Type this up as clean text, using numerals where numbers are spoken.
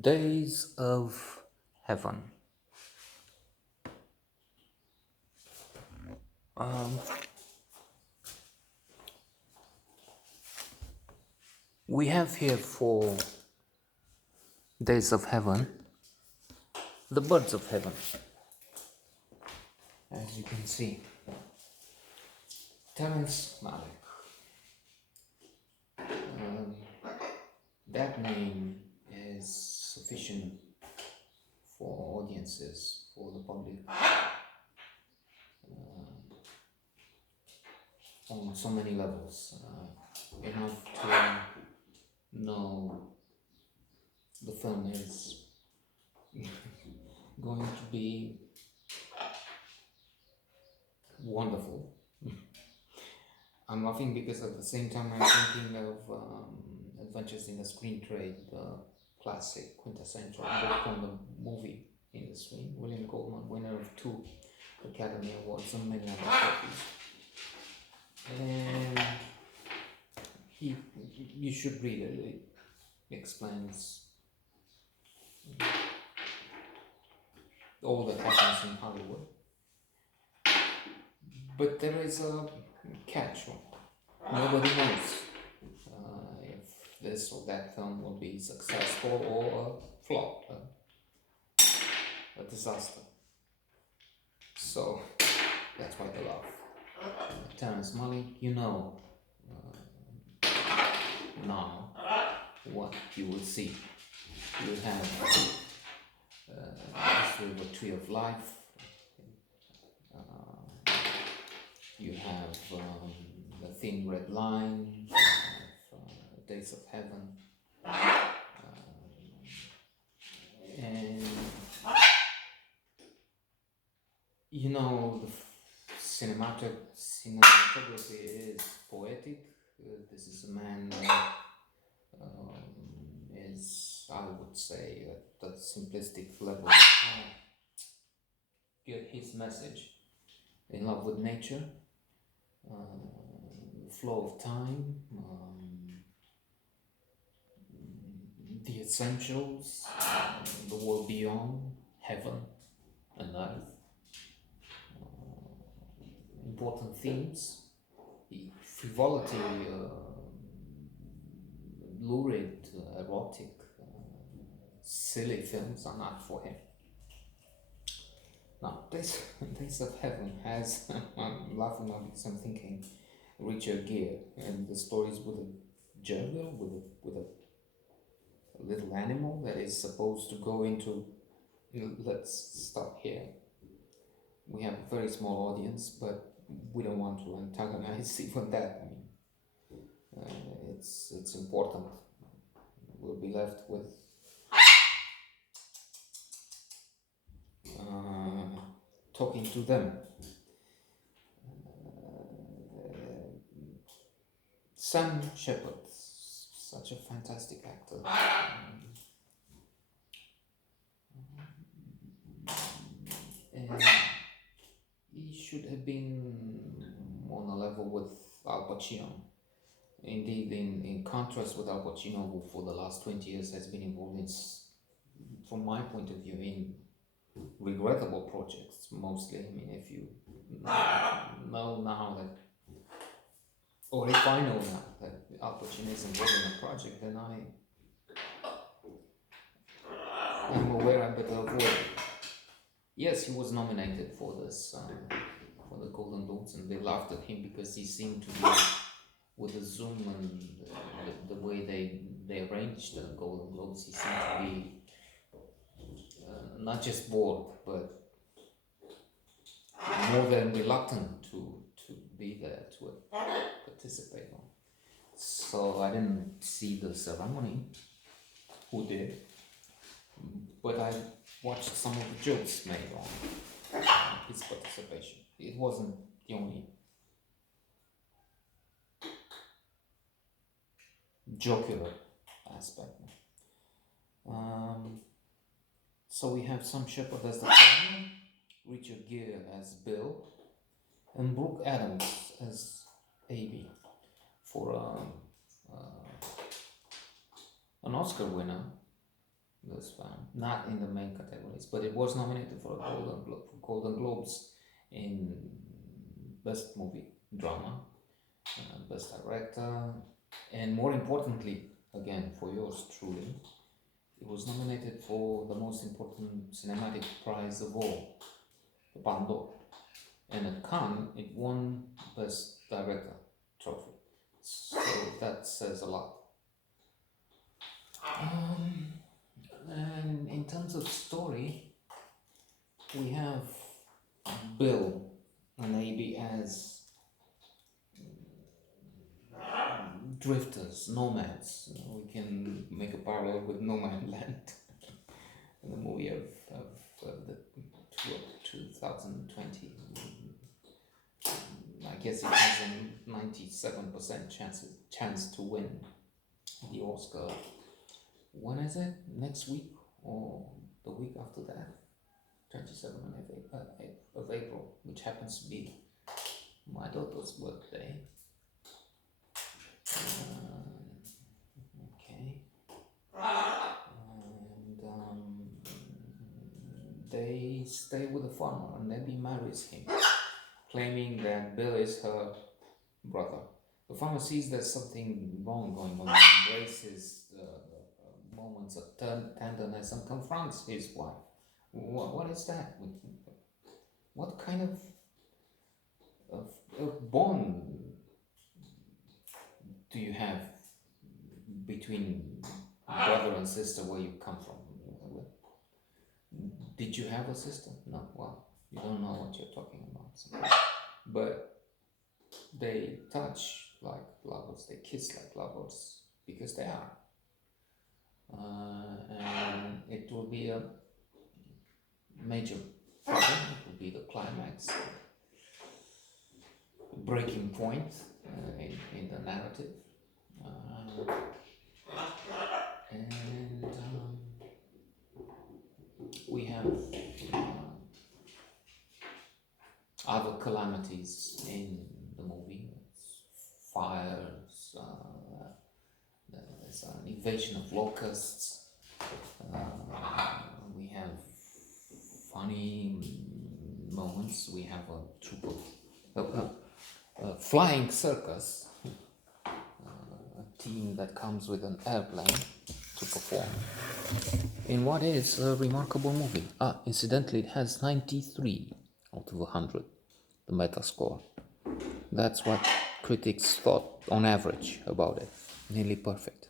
Days of Heaven. Um, we have here for Days of Heaven the birds of heaven, as you can see. Terence Malick. Um, that name is sufficient for audiences, for the public, on so many levels. Enough to know the film is going to be wonderful. I'm laughing because at the same time I'm thinking of Adventures in the Screen Trade, the classic quintessential book on the movie industry. William Goldman, winner of 2 Academy Awards and many other trophies. And you should read it. It explains all that happens in Hollywood. But there is a catch. Nobody knows if this or that film will be successful or a flop, a disaster. So that's why they love Terrence Malick. You know now what you will see. You have History of a Tree of Life. You have The Thin Red Line. You have Days of Heaven. And you know, the cinematography is poetic. This is a man that is, I would say, at that simplistic level, get his message. In love with nature, the flow of time, the essentials, the world beyond, heaven and earth. Important themes, frivolity, lurid, erotic, silly films are not for him. Now, Days of Heaven has, I'm laughing now because I'm thinking Richard Gere, and the stories with a gerbil, with a little animal that is supposed to go into. Let's stop here. We have a very small audience, but we don't want to antagonize even that. I mean, it's important. We'll be left with talking to them. Sam Shepard, such a fantastic actor. And he should have been on a level with Al Pacino. Indeed, in contrast with Al Pacino, who for the last 20 years has been involved in, from my point of view, in regrettable projects mostly. I mean, if you know now that, or if I know now that Al Pacino is involved in a project, then I'm aware I better avoid it. Yes, he was nominated for this, for the Golden Globes, and they laughed at him because he seemed to be, with the zoom and the way they arranged the Golden Globes, he seemed to be not just bored, but more than reluctant to be there to participate on. So I didn't see the ceremony. Who did? But I watched some of the jokes made on his participation. It wasn't the only jocular aspect. So we have Sam Shepard as the father, Richard Gere as Bill, and Brooke Adams as Abby, for an Oscar winner, this film, not in the main categories, but it was nominated for a Golden Globes in Best Movie Drama, Best Director, and more importantly, again for yours truly, it was nominated for the most important cinematic prize of all, the Palme d'Or. And at Cannes, it won Best Director trophy. So that says a lot. And in terms of story, we have Bill maybe as drifters, nomads. We can make a parallel with No Man Land, the movie of the 2020. I guess it has a 97% chance to win the Oscar. When is it? Next week or the week after that? 27th of April, which happens to be my daughter's birthday. Okay. And they stay with the farmer, and Debbie marries him, claiming that Bill is her brother. The farmer sees there's something wrong going on, embraces moments of tenderness, and confronts his wife. What is that? What kind of bond do you have between brother and sister where you come from? Did you have a sister? No. Well, you don't know what you're talking about. So. But they touch like lovers, they kiss like lovers because they are. And it will be a major problem. It will be the climax, breaking point in the narrative. And we have other calamities in the movie. Fires, there's an invasion of locusts, we have funny moments, we have a troop of a flying circus, a team that comes with an airplane to perform in what is a remarkable movie. Incidentally, it has 93 out of 100, the Metascore. That's what critics thought on average about it. Nearly perfect.